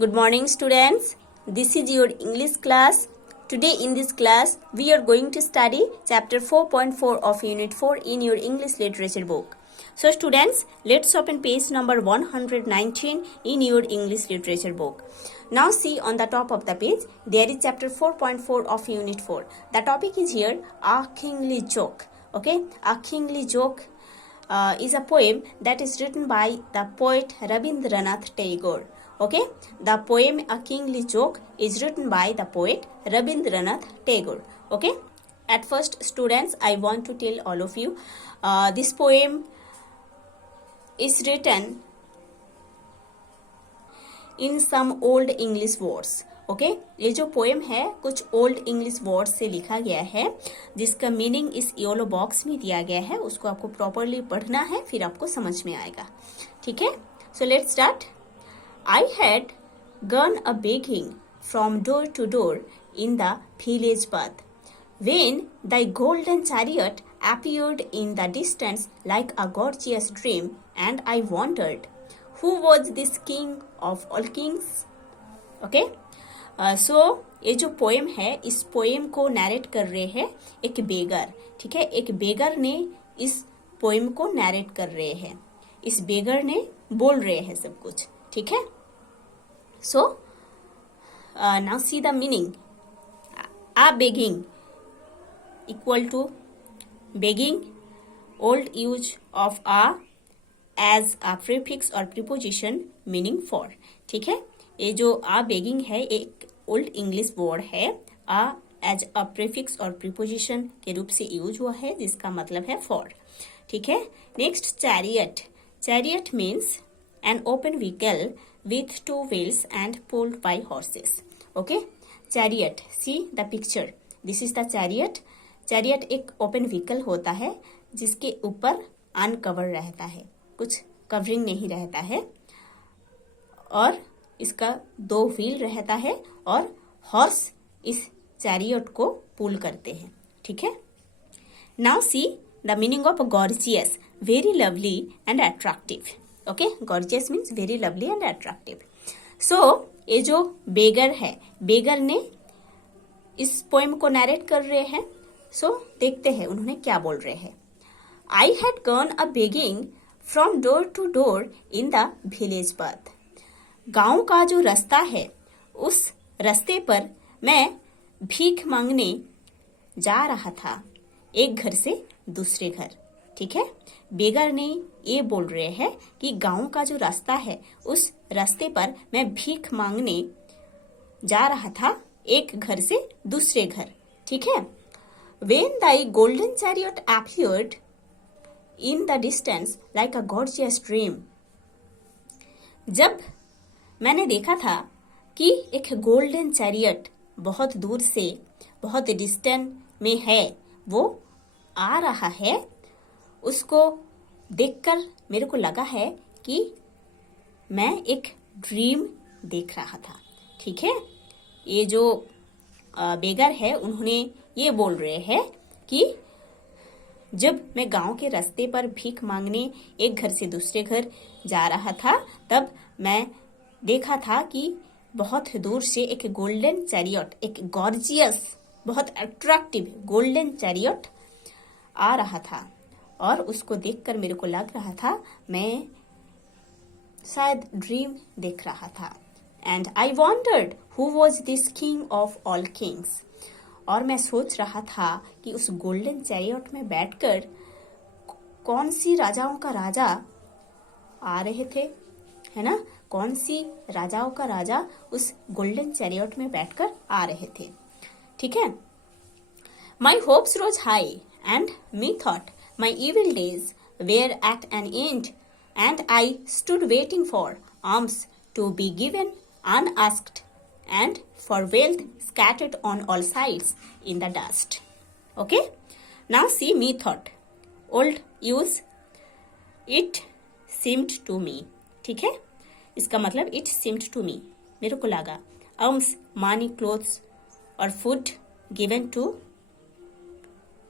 Good morning, students. This is your English class. Today in this class, we are going to study chapter 4.4 of Unit 4 in your English literature book. So students, let's open page number 119 in your English literature book. Now see on the top of the page, there is chapter 4.4 of Unit 4. The topic is here, A Kingly Joke. Okay, A Kingly Joke is a poem that is written by the poet Rabindranath Tagore. Okay, the poem A Kingly Joke is written by the poet Rabindranath Tagore. Okay, at first students, I want to tell all of you, this poem is written in some old English words. Okay ये जो poem है कुछ old English word से लिखा गया है जिसका meaning इस येलो बॉक्स में दिया गया है. उसको आपको प्रॉपरली पढ़ना है, फिर आपको समझ में आएगा. ठीक है, so let's start. I had gone a begging from door to door in the village path, when thy golden chariot appeared in the distance like a gorgeous dream, and I wondered, who was this king of all kings? Okay, so ये जो poem है, इस poem को narrate कर रहे हैं एक बेगर. ठीक है, एक बेगर ने इस पोएम को नैरेट कर रहे हैं. इस बेगर ने बोल रहे हैं सब कुछ. ठीक है, so now see the meaning. A begging equal to begging, old use of a as a prefix or preposition meaning for. ठीक है, ये जो a begging है एक ओल्ड इंग्लिश वर्ड है. a एज अ प्रीफिक्स और प्रीपोजिशन के रूप से यूज हुआ है जिसका मतलब है फॉर. ठीक है, next chariot. Chariot means an open vehicle with two wheels and pulled by horses. Okay, chariot, see the picture, this is the chariot. chariot एक open vehicle होता है जिसके ऊपर अनकवर रहता है, कुछ कवरिंग नहीं रहता है, और इसका दो व्हील रहता है और हॉर्स इस चैरियट को पुल करते हैं. ठीक है, now see the meaning of gorgeous, very lovely and attractive. Okay, gorgeous means very lovely and attractive. So ये जो बेगर है, बेगर ने इस पोएम को नैरेट कर रहे हैं. सो देखते हैं उन्होंने क्या बोल रहे हैं. I had gone a begging from door to door in the village path. गांव का जो रास्ता है उस रास्ते पर मैं भीख मांगने जा रहा था, एक घर से दूसरे घर. ठीक है, बेगर ने ये बोल रहे हैं कि गांव का जो रास्ता है उस रास्ते पर मैं भीख मांगने जा रहा था, एक घर से दूसरे घर. ठीक है, when thy golden chariot appeared in the distance like a gorgeous dream. जब मैंने देखा था कि एक गोल्डन चैरियट बहुत दूर से, बहुत डिस्टेंस में है, वो आ रहा है, उसको देखकर मेरे को लगा है कि मैं एक ड्रीम देख रहा था. ठीक है, ये जो बेगर है उन्होंने ये बोल रहे हैं कि जब मैं गांव के रास्ते पर भीख मांगने एक घर से दूसरे घर जा रहा था, तब मैं देखा था कि बहुत दूर से एक गोल्डन चैरियट, एक गॉर्जियस, बहुत अट्रैक्टिव गोल्डन चैरियट आ रहा था, और उसको देखकर मेरे को लग रहा था मैं शायद ड्रीम देख रहा था. And I wandered who was this king of all Kings. और मैं सोच रहा था कि उस गोल्डन चैरियट में बैठकर कौन सी राजाओं का राजा आ रहे थे, है ना, कौन सी राजाओं का राजा उस गोल्डन चैरियट में बैठकर आ रहे थे. ठीक है, my hopes rose high and me thought my evil days were at an end, and I stood waiting for alms to be given unasked, and for wealth scattered on all sides in the dust. Okay, now see me thought, old use it seemed to me. ठीक है, इसका मतलब it seemed to me, मेरे को लगा. alms money, clothes और food given to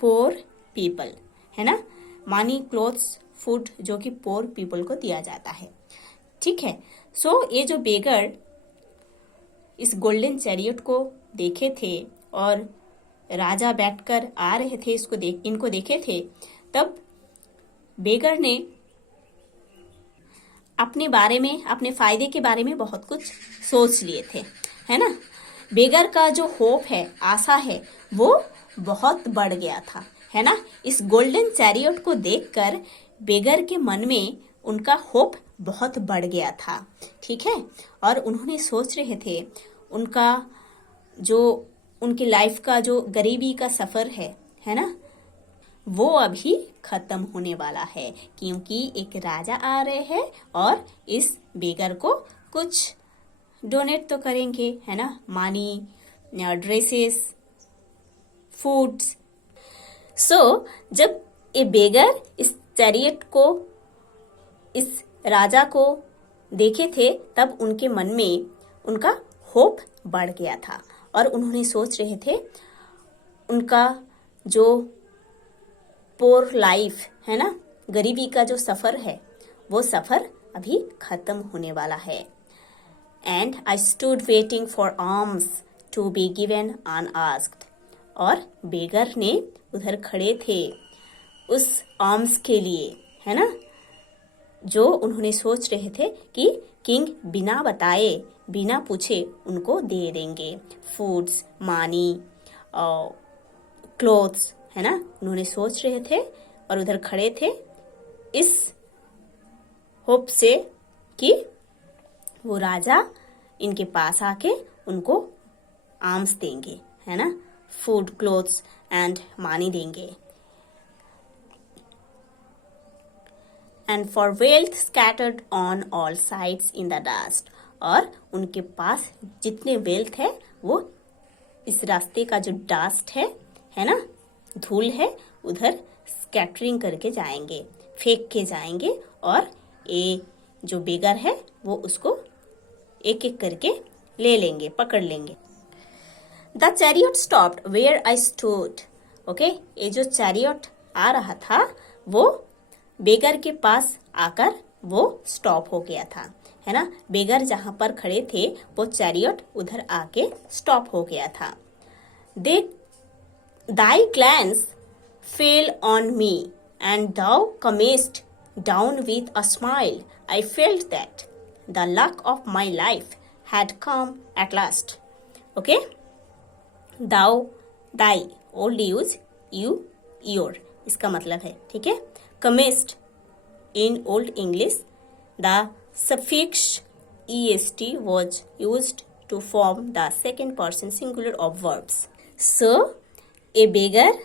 poor people, है ना, मनी, क्लोथ्स, फूड जो कि पोर पीपल को दिया जाता है. ठीक है, सो ये जो बेगर इस गोल्डन चैरियट को देखे थे और राजा बैठकर आ रहे थे, इनको देखे थे, तब बेगर ने अपने बारे में, अपने फायदे के बारे में बहुत कुछ सोच लिए थे, है ना। बेगर का जो होप है, आशा है, वो बहुत बढ़ गया था, है ना। इस गोल्डन चैरियट को देखकर बेगर के मन में उनका होप बहुत बढ़ गया था, ठीक है। और उन्होंने सोच रहे थे उनका जो उनकी लाइफ का जो गरीबी का सफर है ना, वो अभी खत्म होने वाला है, क्योंकि एक राजा आ रहे हैं और इस बेगर को कुछ डोनेट तो करेंगे, है ना, मनी, ड्रेसेस, फूड्स। सो जब ये बेगर इस चैरियट को, इस राजा को देखे थे, तब उनके मन में उनका होप बढ़ गया था और उन्होंने सोच रहे थे उनका जो पोर लाइफ है ना, गरीबी का जो सफर है, वो सफर अभी खत्म होने वाला है। And I stood waiting for arms to be given unasked. और बेगर ने उधर खड़े थे उस आर्म्स के लिए, है ना, जो उन्होंने सोच रहे थे कि किंग बिना बताए, बिना पूछे उनको दे देंगे, फूड्स, मनी, क्लोथ्स, है ना। उन्होंने सोच रहे थे और उधर खड़े थे इस होप से कि वो राजा इनके पास आके उनको आर्म्स देंगे, है ना, फूड, क्लोथ्स एंड मनी देंगे। And for wealth scattered on all sides in the dust. और उनके पास जितने वेल्थ है वो इस रास्ते का जो डस्ट है ना, धूल है, उधर स्कैटरिंग करके जाएंगे, फेंक के जाएंगे, और ये जो बेगर है वो उसको एक एक करके ले लेंगे, पकड़ लेंगे। The chariot stopped where I stood. Okay, ये जो चैरियट आ रहा था वो बेगर के पास आकर वो स्टॉप हो गया था, है ना। बेगर जहां पर खड़े थे वो चैरियट उधर आके स्टॉप हो गया था। दे Thy glance fell on me, and thou comest down with a smile. I felt that the luck of my life had come at last. Okay? Thou, thy, old use, you, your. इसका मतलब है, ठीक है। Comest in Old English, the suffix est was used to form the second person singular of verbs. So, ए बेगर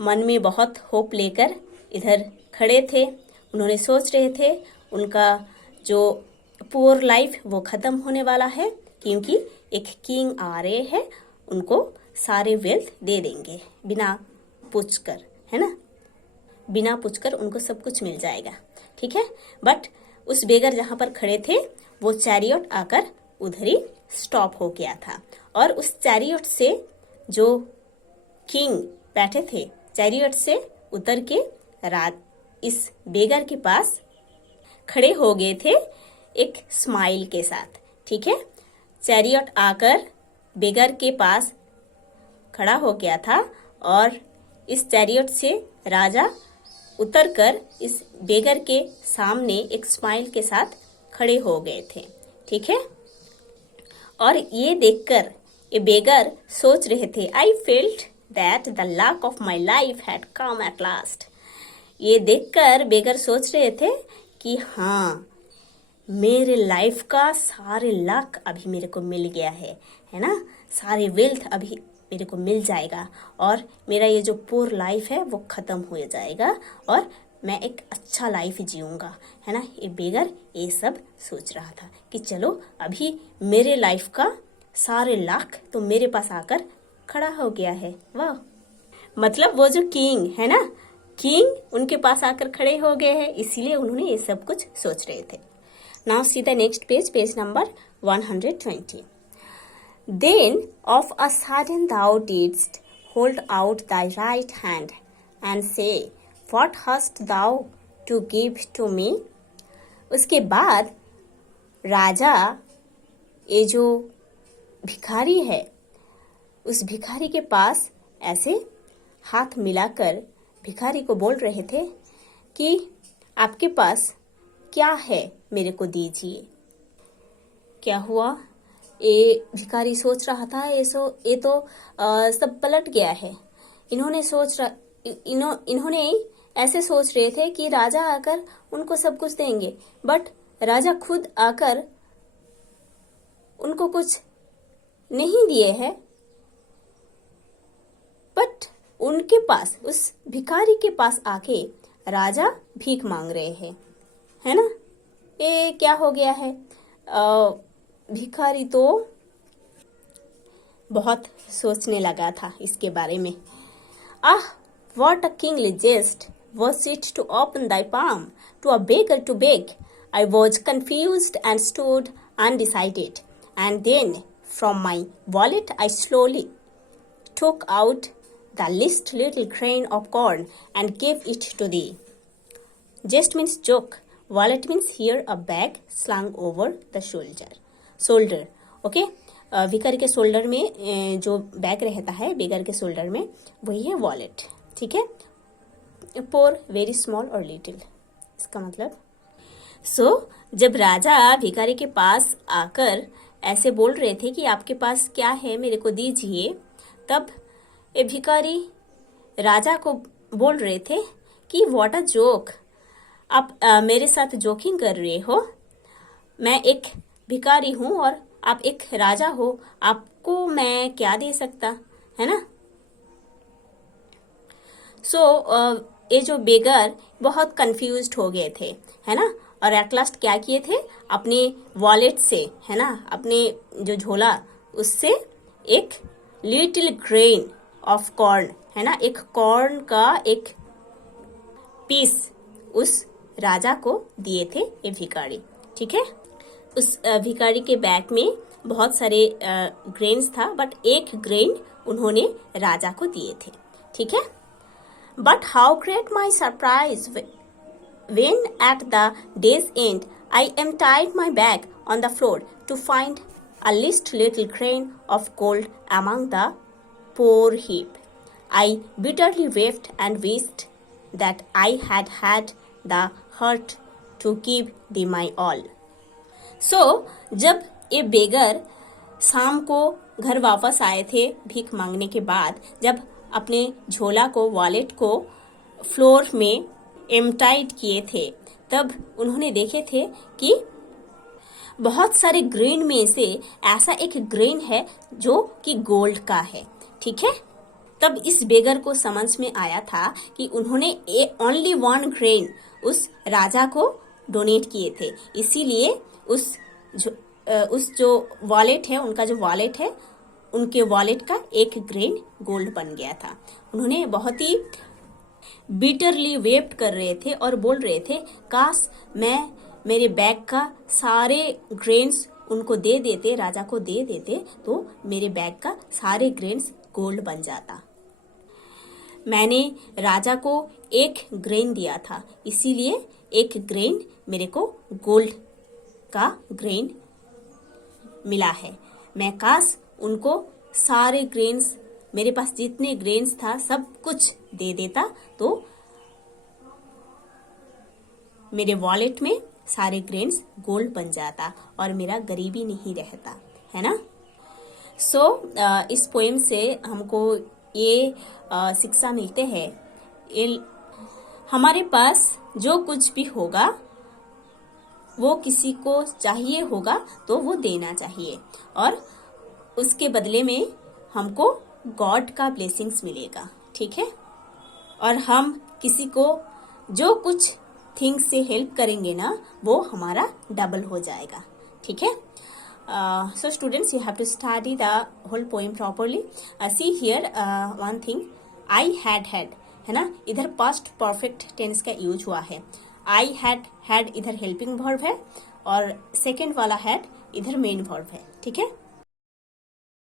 मन में बहुत hope लेकर इधर खड़े थे। उन्होंने सोच रहे थे उनका जो पुअर लाइफ वो खत्म होने वाला है, क्योंकि एक किंग आ रहे हैं, उनको सारे वेल्थ दे देंगे बिना पूछकर, है ना, बिना पूछकर उनको सब कुछ मिल जाएगा, ठीक है। बट उस बेगर जहां पर खड़े थे वो चैरियट आकर उधर ही स्टॉप हो गया था, और उस चैरियट से जो किंग बैठे थे, चैरियट से उतर के इस बेगर के पास खड़े हो गए थे एक स्माइल के साथ, ठीक है। चैरियट आकर बेगर के पास खड़ा हो गया था और इस चैरियट से राजा उतरकर इस बेगर के सामने एक स्माइल के साथ खड़े हो गए थे, ठीक है। और ये देखकर ये बेगर सोच रहे थे, I felt that the luck of my life had come at last. ये देखकर बेगर सोच रहे थे कि हाँ, मेरे लाइफ का सारे लक अभी मेरे को मिल गया है ना, सारे वेल्थ अभी मेरे को मिल जाएगा और मेरा ये जो पुअर लाइफ है वो खत्म हो जाएगा और मैं एक अच्छा लाइफ जीऊंगा, है ना। ये बेगर ये सब सोच रहा था कि चलो अभी मेरे लाइफ का सारे लक तो मेरे पास आकर खड़ा हो गया है। वाह, मतलब वो जो किंग है ना, किंग उनके पास आकर खड़े हो गए हैं, इसीलिए उन्होंने ये सब कुछ सोच रहे थे। Now see the next page, page number 120। Then of a sudden thou didst hold out thy right hand and say, What hast thou to give to me? उसके बाद राजा ये जो भिखारी है उस भिखारी के पास ऐसे हाथ मिलाकर भिखारी को बोल रहे थे कि आपके पास क्या है, मेरे को दीजिए। क्या हुआ, ये भिखारी सोच रहा था ये तो सब पलट गया है। इन्होंने ऐसे सोच रहे थे कि राजा आकर उनको सब कुछ देंगे, बट राजा खुद आकर उनको कुछ नहीं दिए हैं, बट उनके पास, उस भिखारी के पास आके राजा भीख मांग रहे हैं, है ना। ये क्या हो गया है, भिखारी तो बहुत सोचने लगा था इसके बारे में। What a kingly jest was it to open thy palm to a beggar to beg. I was confused and stood undecided. And then from my wallet I slowly took out the least little grain of corn and gave it to thee. Jest means joke. Wallet means here a bag slung over the shoulder. Okay? भिखारी के shoulder में जो bag रहता है, बेगर के shoulder में, वही है वॉलेट। ठीक है, पोर, वेरी स्मॉल और लिटिल, इसका मतलब। जब राजा भिखारी के पास आकर ऐसे बोल रहे थे कि आपके पास क्या है, मेरे को दीजिए, तब ये भिखारी राजा को बोल रहे थे कि व्हाट अ जोक, आप मेरे साथ जोकिंग कर रहे हो। मैं एक भिखारी हूं और आप एक राजा हो, आपको मैं क्या दे सकता, है ना। ये जो बेगर बहुत कंफ्यूज्ड हो गए थे, है ना, और एट लास्ट क्या किए थे, अपने वॉलेट से, है ना, अपने जो झोला उससे एक लिटिल ग्रेन ऑफ कॉर्न, है ना, एक कॉर्न का एक पीस उस राजा को दिए थे ये भिखारी। ठीक है, उस भिखारी के बैग में बहुत सारे ग्रेन्स था, बट एक ग्रेन उन्होंने राजा को दिए थे। ठीक है, but how great my surprise when at the day's end I emptied my bag on the floor to find a least little grain of gold among the poor heap. I bitterly wept and wished that I had had the heart to give thee my all. जब ये बेगर शाम को घर वापस आए थे भीख मांगने के बाद, जब अपने झोला को, वॉलेट को फ्लोर में एम्प्टाइड किए थे, तब उन्होंने देखे थे कि बहुत सारे ग्रेन में से ऐसा एक ग्रेन है जो कि गोल्ड का है। ठीक है, तब इस बेगर को समझ में आया था कि उन्होंने ओनली वन ग्रेन उस राजा को डोनेट किए थे, इसीलिए उस जो वॉलेट है, उनका जो वॉलेट है, उनके वॉलेट का एक ग्रेन गोल्ड बन गया था। उन्होंने बहुत ही बिटरली वेप्ट कर रहे थे और बोल रहे थे, काश मैं मेरे बैग का सारे ग्रेन्स उनको दे देते, राजा को दे देते, तो मेरे बैग का सारे ग्रेन्स गोल्ड बन जाता। मैंने राजा को एक ग्रेन दिया था, इसीलिए एक ग्रेन मेरे को गोल्ड का ग्रेन मिला है। मैं काश उनको सारे ग्रेन्स, मेरे पास जितने ग्रेन्स था सब कुछ दे देता, तो मेरे वॉलेट में सारे ग्रेन्स गोल्ड बन जाता और मेरा गरीबी नहीं रहता, है ना। इस पोएम से हमको ये शिक्षा मिलते हैं, हमारे पास जो कुछ भी होगा वो किसी को चाहिए होगा तो वो देना चाहिए, और उसके बदले में हमको गॉड का ब्लेसिंग्स मिलेगा। ठीक है, और हम किसी को जो कुछ थिंग्स से हेल्प करेंगे ना, वो हमारा डबल हो जाएगा। ठीक है, so students, you have to study the whole poem properly. See here one thing, I had, है ना, इधर पास्ट परफेक्ट टेंस का यूज हुआ है। I had इधर हेल्पिंग वर्ब है और सेकेंड वाला had इधर मेन वर्ब है। ठीक है,